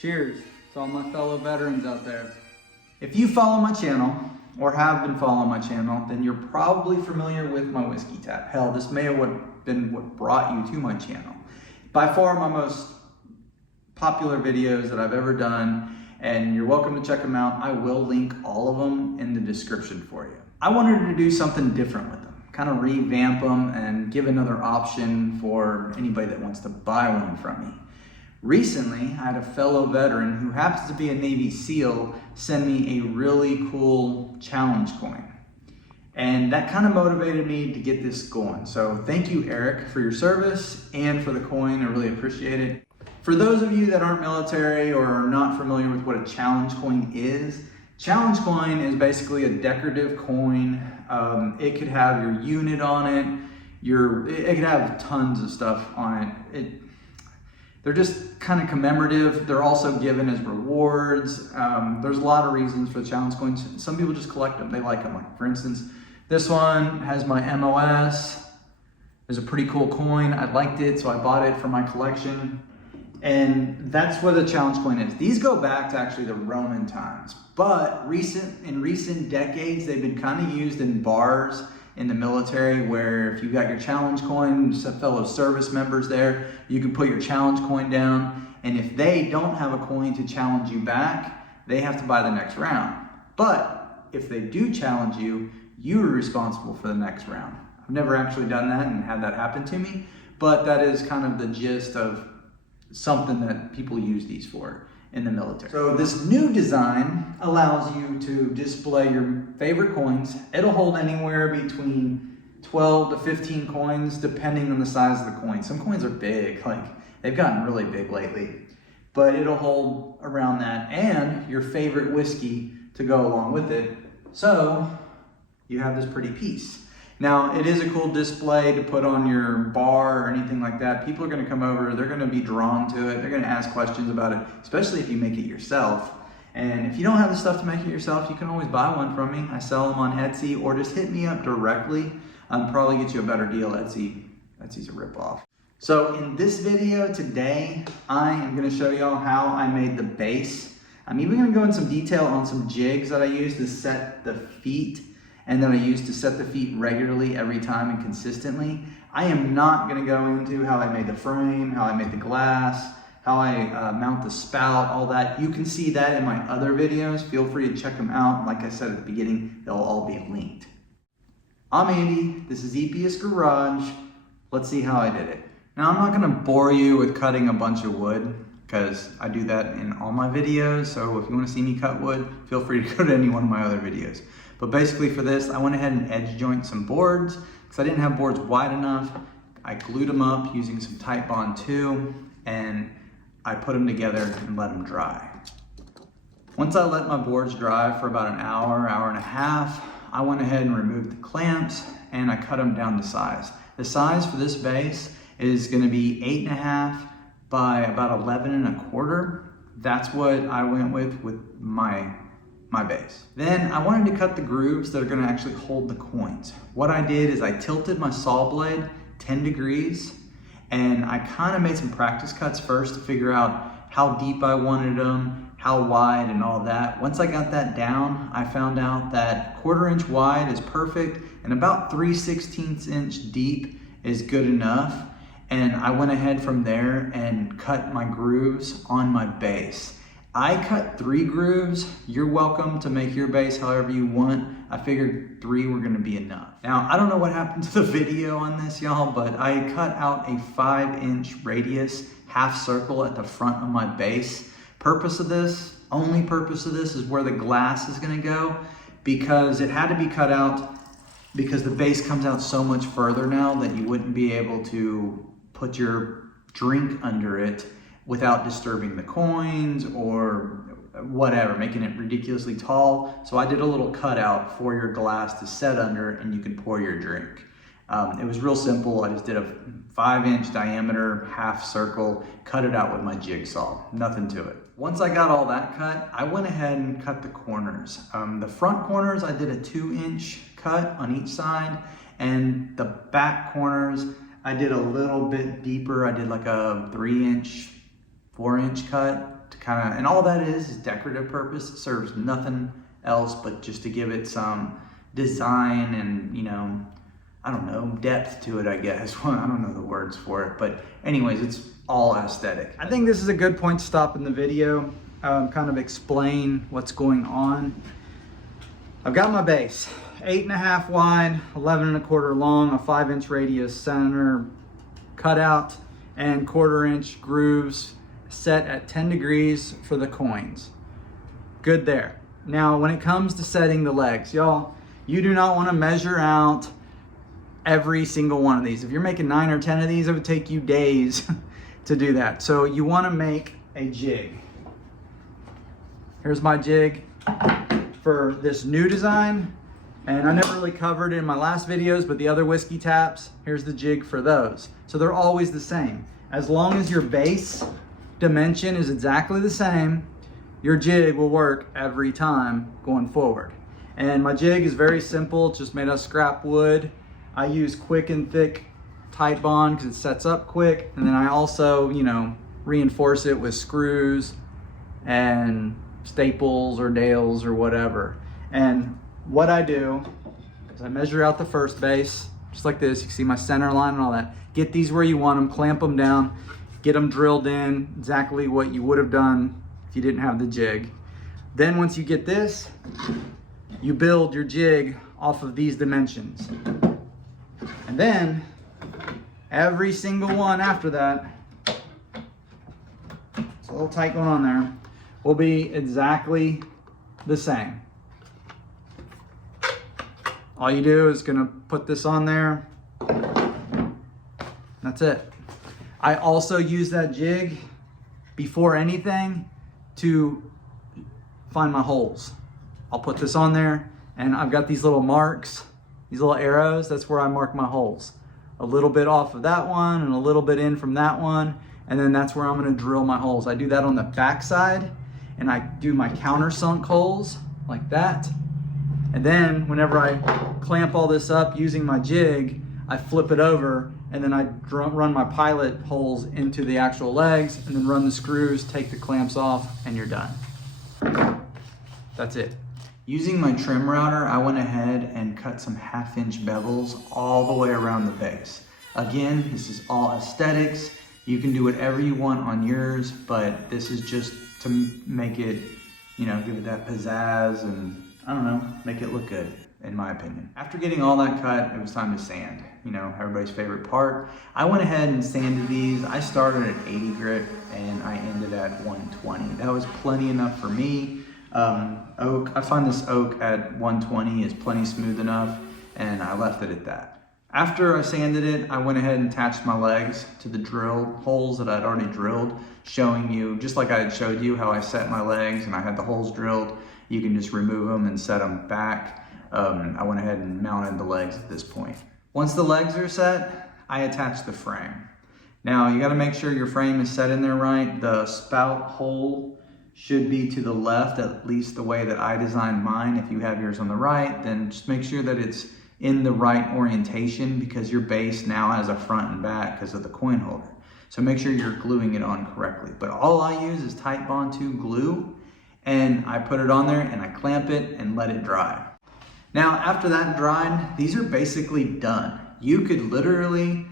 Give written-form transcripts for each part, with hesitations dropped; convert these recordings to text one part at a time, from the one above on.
Cheers to all my fellow veterans out there. If you follow my channel, or have been following my channel, then you're probably familiar with my whiskey tap. Hell, this may have been what brought you to my channel. By far my most popular videos that I've ever done, and you're welcome to check them out. I will link all of them in the description for you. I wanted to do something different with them, kind of revamp them and give another option for anybody that wants to buy one from me. Recently, I had a fellow veteran who happens to be a Navy SEAL send me a really cool challenge coin. And that kind of motivated me to get this going. So thank you, Eric, for your service and for the coin. I really appreciate it. For those of you that aren't military or are not familiar with what a challenge coin is basically a decorative coin. It could have your unit on it. It could have tons of stuff on it. They're just kind of commemorative. They're also given as rewards. There's a lot of reasons for the challenge coins. Some people just collect them. They like them. Like, for instance, this one has my MOS. It's a pretty cool coin. I liked it, so I bought it for my collection. And that's what a challenge coin is. These go back to actually the Roman times, but in recent decades, they've been kind of used in bars in the military, where if you got your challenge coin, some fellow service members there, you can put your challenge coin down, and if they don't have a coin to challenge you back, they have to buy the next round. But if they do challenge you, you are responsible for the next round. I've never actually done that and had that happen to me, but that is kind of the gist of something that people use these for in the military. So this new design allows you to display your favorite coins. It'll hold anywhere between 12 to 15 coins, depending on the size of the coin. Some coins are big, like they've gotten really big lately, but it'll hold around that, and your favorite whiskey to go along with it. So you have this pretty piece. Now, it is a cool display to put on your bar or anything like that. People are going to come over, they're going to be drawn to it, they're going to ask questions about it, especially if you make it yourself. And if you don't have the stuff to make it yourself, you can always buy one from me. I sell them on Etsy, or just hit me up directly. I'll probably get you a better deal. Etsy's a ripoff. So in this video today, I am going to show y'all how I made the base. I'm even going to go in some detail on some jigs that I use to set the feet, and then I use to set the feet regularly every time and consistently. I am not gonna go into how I made the frame, how I made the glass, how I mount the spout, all that. You can see that in my other videos. Feel free to check them out. Like I said at the beginning, they'll all be linked. I'm Andy, this is Epeius Garage. Let's see how I did it. Now, I'm not gonna bore you with cutting a bunch of wood, because I do that in all my videos. So if you wanna see me cut wood, feel free to go to any one of my other videos. But basically for this, I went ahead and edge joint some boards because I didn't have boards wide enough. I glued them up using some Titebond 2, and I put them together and let them dry. Once I let my boards dry for about an hour, hour and a half, I went ahead and removed the clamps and I cut them down to size. The size for this base is gonna be 8.5 by about 11.25. That's what I went with my base. Then I wanted to cut the grooves that are gonna actually hold the coins. What I did is I tilted my saw blade 10 degrees, and I kind of made some practice cuts first to figure out how deep I wanted them, how wide and all that. Once I got that down, I found out that 1/4 inch wide is perfect and about 3/16 inch deep is good enough. And I went ahead from there and cut my grooves on my base. I cut 3 grooves. You're welcome to make your base however you want. I figured 3 were gonna be enough. Now, I don't know what happened to the video on this, y'all, but I cut out a 5-inch radius half circle at the front of my base. Only purpose of this is where the glass is gonna go, because it had to be cut out because the base comes out so much further now that you wouldn't be able to put your drink under it without disturbing the coins or whatever, making it ridiculously tall. So I did a little cutout for your glass to set under, and you can pour your drink. It was real simple. I just did a 5-inch diameter half circle, cut it out with my jigsaw, nothing to it. Once I got all that cut, I went ahead and cut the corners. The front corners, I did a 2-inch cut on each side, and the back corners, I did a little bit deeper. I did like a 3-inch, 4-inch cut to kind of, and all that is decorative purpose. It serves nothing else but just to give it some design and, you know, I don't know, depth to it, I guess. Well, I don't know the words for it, but anyways, it's all aesthetic. I think this is a good point to stop in the video, kind of explain what's going on. I've got my base, 8.5 wide, 11.25 long, a 5-inch radius center cutout, and 1/4-inch grooves set at 10 degrees for the coins. Good there. Now, when it comes to setting the legs, y'all, you do not want to measure out every single one of these. If you're making 9 or 10 of these, it would take you days to do that. So you want to make a jig. Here's my jig for this new design. And I never really covered it in my last videos, but the other whiskey taps, here's the jig for those. So they're always the same. As long as your base dimension is exactly the same, your jig will work every time going forward. And my jig is very simple, it's just made out of scrap wood. I use quick and thick tight bond because it sets up quick. And then I also, you know, reinforce it with screws and staples or nails or whatever. And what I do is I measure out the first base, just like this. You can see my center line and all that. Get these where you want them, clamp them down, get them drilled in, exactly what you would have done if you didn't have the jig. Then once you get this, you build your jig off of these dimensions. And then every single one after that, it's a little tight going on there, will be exactly the same. All you do is gonna put this on there. That's it. I also use that jig before anything to find my holes. I'll put this on there and I've got these little marks, these little arrows. That's where I mark my holes. A little bit off of that one and a little bit in from that one. And then that's where I'm gonna drill my holes. I do that on the back side and I do my countersunk holes like that. And then whenever I clamp all this up using my jig, I flip it over and then I run my pilot holes into the actual legs and then run the screws, take the clamps off, and you're done. That's it. Using my trim router, I went ahead and cut some 1/2-inch bevels all the way around the base. Again, this is all aesthetics. You can do whatever you want on yours, but this is just to make it, you know, give it that pizzazz and, I don't know, make it look good, in my opinion. After getting all that cut, it was time to sand. You know, everybody's favorite part. I went ahead and sanded these. I started at 80 grit and I ended at 120. That was plenty enough for me. Oak, I find this oak at 120 is plenty smooth enough, and I left it at that. After I sanded it, I went ahead and attached my legs to the drill holes that I'd already drilled, showing you, just like I had showed you how I set my legs and I had the holes drilled. You can just remove them and set them back. I went ahead and mounted the legs at this point. Once the legs are set, I attach the frame. Now you gotta make sure your frame is set in there right. The spout hole should be to the left, at least the way that I designed mine. If you have yours on the right, then just make sure that it's in the right orientation because your base now has a front and back because of the coin holder. So make sure you're gluing it on correctly. But all I use is Tight Bond 2 glue, and I put it on there and I clamp it and let it dry. Now, after that dried, these are basically done. You could literally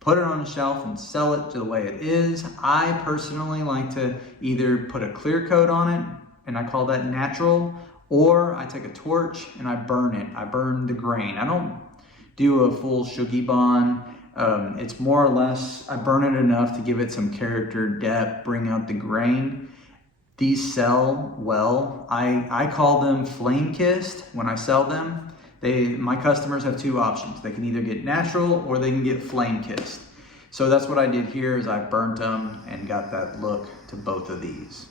put it on a shelf and sell it to the way it is. I personally like to either put a clear coat on it, and I call that natural, or I take a torch and I burn it. I burn the grain. I don't do a full Shuggy bond. It's more or less, I burn it enough to give it some character, depth, bring out the grain. These sell well. I call them flame kissed when I sell them. My customers have two options. They can either get natural or they can get flame kissed. So that's what I did here is I burnt them and got that look to both of these.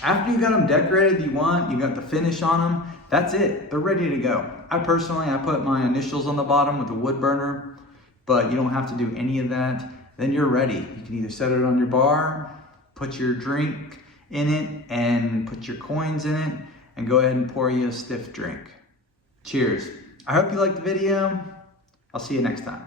After you got them decorated, you got the finish on them, that's it. They're ready to go. I put my initials on the bottom with a wood burner, but you don't have to do any of that. Then you're ready. You can either set it on your bar, put your drink in it, and put your coins in it, and go ahead and pour you a stiff drink. Cheers. I hope you liked the video. I'll see you next time.